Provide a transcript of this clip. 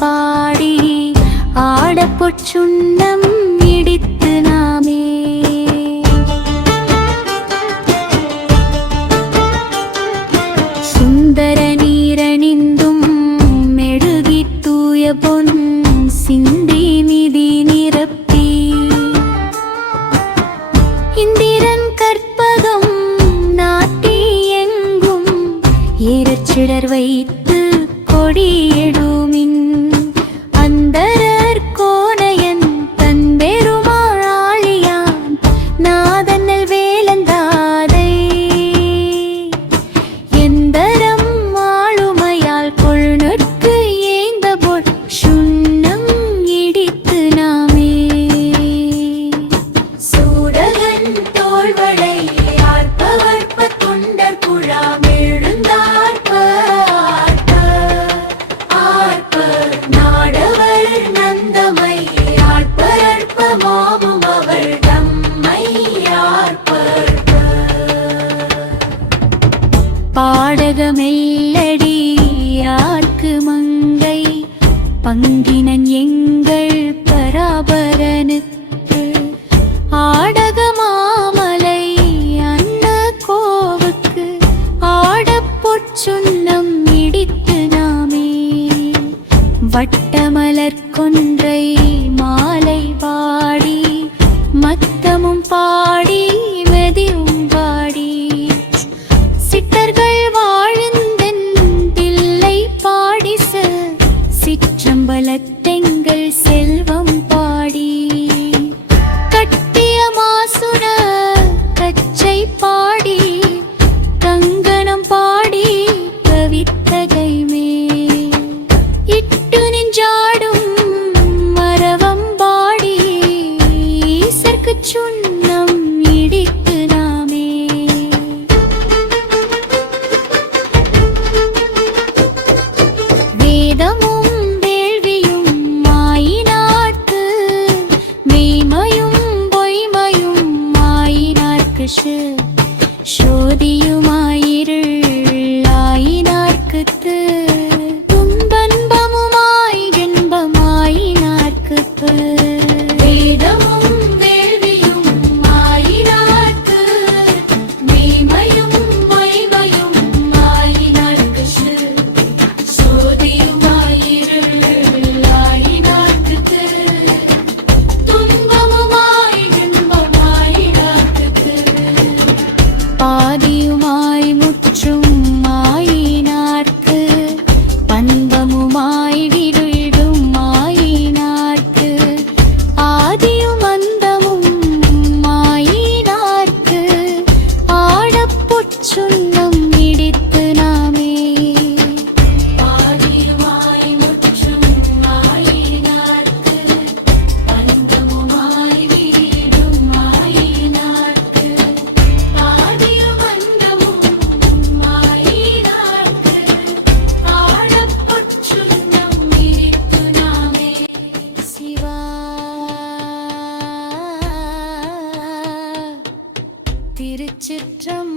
பாடி ஆடப்பொச்சுண்ணம் இடித்து நாமே சுந்தர நீரணிந்தும் மெழுகி தூய பொன் சிந்தி நிதி நிரப்பி இந்திரன் கற்பகம் நாட்டி எங்கும் ஏறச்சிடர் வைத்து கொடியெடுமின் அந்தரர் கோனையன் தன் பெருமாளியான் நாதன்னல் வேலந்தாதை எந்தரம் ஆளுமையால் கொள்நட்கு ஏந்த பொற் சுண்ணம் இடித்து நாமே சூடகன் தோள்வளை ஆர்ப்பவர்ப்ப தொண்டர் குழாம் எழுந்தார்ப்ப நாடவர் நந்தமை ஆர்ப்பரற்ப மாமும் அவள் தம்மை ஆர்ப்பர்ப்ப பாடகமெல்லடி யார்க்கு மங்கை பங்கினன் எங்கள் பராபரனுக்கு ஆடக மாமலை அன்ன கோவுக்கு ஆடப்பொற்சுண்ணம் இடித்து நாமே வட்டமலர் கொன்றை மாலை பாடி மத்தமும் பாடி மெதியும் பாடி சித்தர்கள் வாழுந்தென் தில்லை பாடிச சிற்றம்பலத்தெங்கள் செல்வம் பாடி கட்டிய மாசுன கச்சை பாடி கங்கணம் பாடி கவித்தகை மேல் இட்டு நின்றாடும் மரவம் பாடி ஈசர்க்கு சுண்ணம் இடித்து நாமே வேதமும் வேள்வியும் மாயினார்க்கு மெய்மையும் பொய்மையும் மாயினார்க்கு சோதியுமாயிருள் ஆயினார்க்கு துன்பன்பமுமாய் இன்பமாயினார்க்கு வேதமும் வேள்வியும் மாயினார்க்கு மெய்மையும் பொய்மையும் மாயினார்க்கு சோதியுமாயிருள் ஆயினார்க்கு துன்பமுமாய் இன்பமாயினார்க்கு பாதியுமாய் முற்றும் மாயினார்க்கு பண்பமுமாய் விருடும் மாயினார்க்கு ஆதியும் அந்தமும் மாயினார்க்கு ஆடப்பொற்சுண்ணம் இடித்து நாமே பாதியுமாய் முற்றும் மாயினார்க்கு பண்பமுமாய் விருடும் மாயினார்க்கு ஆதியும் அந்தமும் மாயினார்க்கு ஆடப்பொற்சுண்ணம் இடித்து நாமே சிவா திருச்சிற்றம்பலம்.